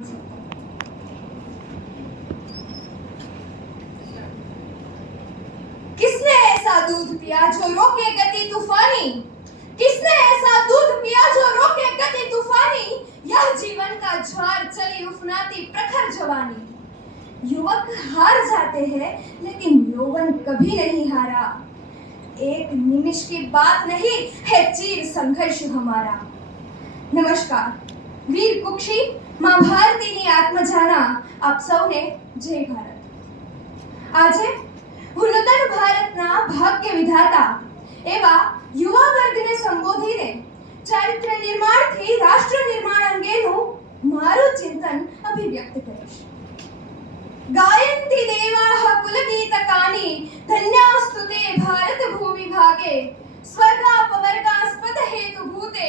किसने ऐसा दूध पिया जो रोके गति तूफानी? किसने ऐसा दूध पिया जो रोके गति तूफानी? यह जीवन का ज्वार चली उफनाती प्रखर जवानी। युवक हार जाते हैं लेकिन यौवन कभी नहीं हारा। एक निमिष की बात नहीं है चीर संघर्ष हमारा। नमस्कार, वीर कुक्षी मां भारतीની આત્મજાના આપ સૌને જય ભારત। આજે હું નૂતન ભારતના ભાગ્ય વિધાતા એવા યુવા વર્ગને સંબોધીને ચારિત્ર્ય નિર્માણથી રાષ્ટ્ર નિર્માણ અંગેનું મારું ચિંતન અભિવ્યક્ત કરીશ। ગાયંતિ દેવાઃ કુલગીતકાની ધન્યાસ્તુ તે ભારત ભૂવિભાગે સ્વર્ગાપવર્ગાસ્પદ હેતુભૂતે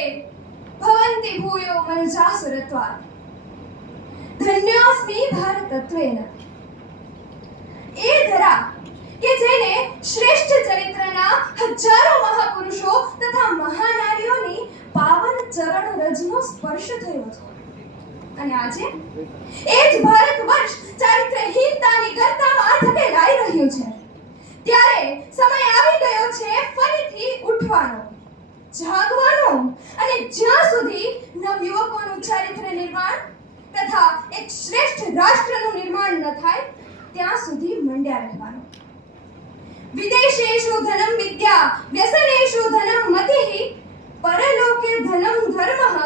ભવન્તિ ભૂયો મનુજાસુરત્વાत्। ધન્યોસ્મિ ભારતત્વેન। એ ધરા કે જેને શ્રેષ્ઠ ચરિત્રના હજારો મહાપુરુષો તથા મહાનારીઓની પાવન ચરણ રજનો સ્પર્શ થયો છે અને આજે એ જ ભારત વર્ષ ચારિત્ર્યહીનતાની ગર્તામાં ધકેલાઈ રહ્યું છે। ત્યારે સમય આવી ગયો છે ફરીથી ઉઠવાનો, જાગવાનો અને જ્યાં સુધી નવયુવકોનું ચારિત્ર્ય નિર્માણ તથા એક શ્રેષ્ઠ રાષ્ટ્રનું નિર્માણ ન થાય ત્યાં સુધી મંડ્યા રહેવાનો। વિદેશેષુ ધનમ વિદ્યા વ્યસનેષુ ધનમ મતિઃ પરલોકે ધનમ ધર્મઃ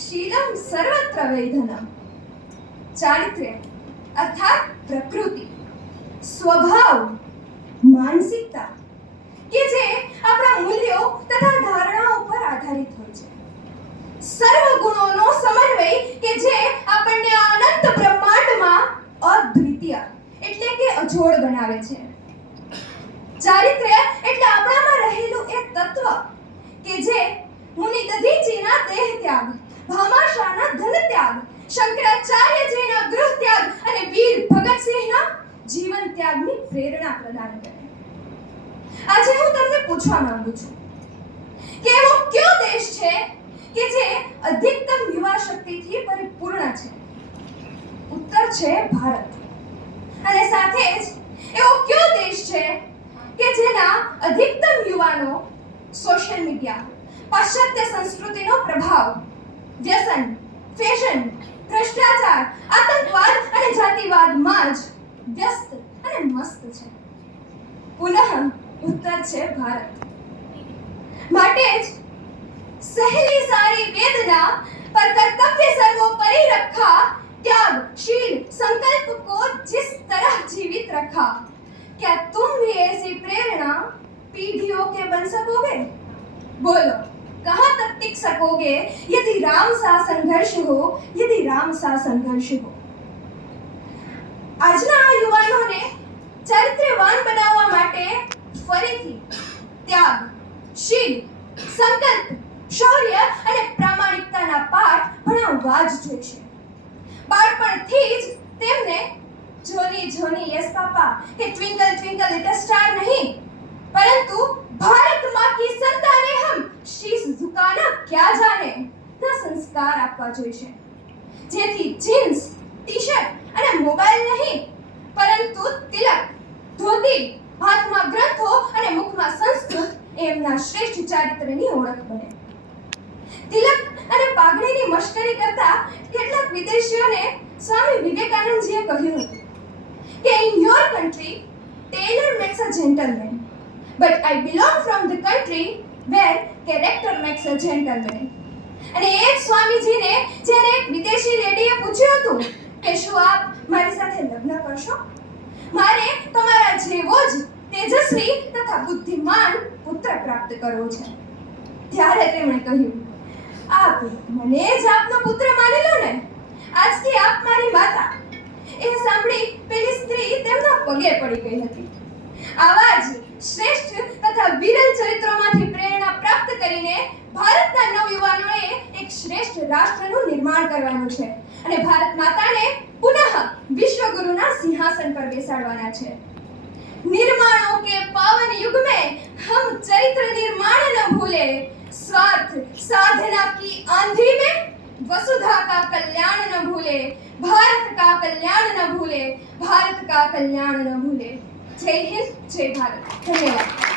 શીલમ સર્વત્ર વૈ ધનમ। ચારિત્ર્ય અર્થાત પ્રકૃતિ, સ્વભાવ, માનસિકતા કે જે આપણા મૂલ્યો તથા ધારણાઓ પર આધારિત હોય છે। સર્વ ગુણોનો સમન્વય કે જે આપણને અનંત બ્રહ્માંડમાં અદ્વિતીય એટલે કે અજોડ બનાવે છે। ચારિત્ર્ય એટલે આપણામાં રહેલું એક તત્વ કે જે મુનિ દધીચીના દેહ ત્યાગ, ભામાશાના ધન ત્યાગ, શંકરાચાર્યજીના ગૃહ ત્યાગ અને વીર ભગતસિંહના જીવન ત્યાગની પ્રેરણા પ્રદાન કરે। આજે હું તમને પૂછવા માંગુ છું કે એવો કયો દેશ છે કે જે અધિકતમ યુવા શક્તિથી પરિપૂર્ણ છે? ઉત્તર છે ભારત। અને સાથે જ એવો કયો દેશ છે કે જેના અધિકતમ યુવાનો સોશિયલ મીડિયા, પાશ્ચાત્ય સંસ્કૃતિનો પ્રભાવ, વ્યસન, ફેશન, ભ્રષ્ટાચાર, આતંકવાદ અને જાતિવાદમાં જ વ્યસ્ત અને મસ્ત છે? પુનઃ ઉત્તર છે ભારત। માટે જ સહેલી सारी वेदना पर कर्तव्य सर्वोपरि रखा, त्यागशील संकल्प को जिस तरह जीवित रखा। क्या तुम भी ऐसी प्रेरणा पीढ़ियों के बन सकोगे? बोलो, कहां तक टिक सकोगे यदि राम सा संघर्ष हो, यदि राम सा संघर्ष हो। આજના યુવાનોને ચારિત્ર્યવાન બનાવવા માટે ફરીથી ત્યાગ, શીલ, સંકલ્પ, શૌર્ય અને પ્રામાણિકતાના પાઠ ભણાવવા જ જોઈશે। બાળપણથી જ તેમને જોની જોની યસ પાપા કે ટ્વિંકલ ટ્વિંકલ લિટલ સ્ટાર નહીં, પરંતુ ભારત માँ की संतान हम शीश झुकाना क्या जाने ના સંસ્કાર આપવા જોઈશે। જેથી જીન્સ, ટી-શર્ટ અને મોબાઈલ નહીં, પરંતુ તિલક, ધોતી, હાથમાં ગ્રંથો અને મુખમાં સંસ્કૃત એમના શ્રેષ્ઠ ચારિત્ર્યની ઓળખ બને। તિલક અને પાઘડીની મશ્કરી કરતા કેટલાક વિદેશીઓને સ્વામી વિવેકાનંદજીએ કહ્યું હતું કે in your country tailor makes a gentleman, but I belong from the country where character makes a gentleman. અને એ જ સ્વામીજીને જ્યારે એક વિદેશી લેડીએ પૂછ્યું હતું કે શું આપ મારી સાથે લગ્ન કરશો? મારે તમારા જેવો જ તેજસ્વી તથા બુદ્ધિમાન પુત્ર પ્રાપ્ત કરવો છે। ત્યારે તેમણે કહ્યું, આપ મને જ આપનો પુત્ર માની લો ને, આજથી આપ મારી માતા। એ સાંભળી પેલી સ્ત્રી તેમના પગે પડી ગઈ હતી। આવા જ શ્રેષ્ઠ તથા વિરલ ચરિત્રોમાંથી પ્રેરણા પ્રાપ્ત કરીને ભારતના નવયુવાનોએ એક શ્રેષ્ઠ રાષ્ટ્રનું નિર્માણ કરવાનું છે અને ભારત માતાને પુનઃ વિશ્વગુરુના સિંહાસન પર બેસાડવાના છે। निर्माणों के पावन युग में हम चरित्र निर्माण न भूले, स्वार्थ साधना की आंधी में वसुधा का कल्याण न भूले। भारत का कल्याण न भूले, भारत का कल्याण न भूले। जय हिंद, जय भारत। धन्यवाद।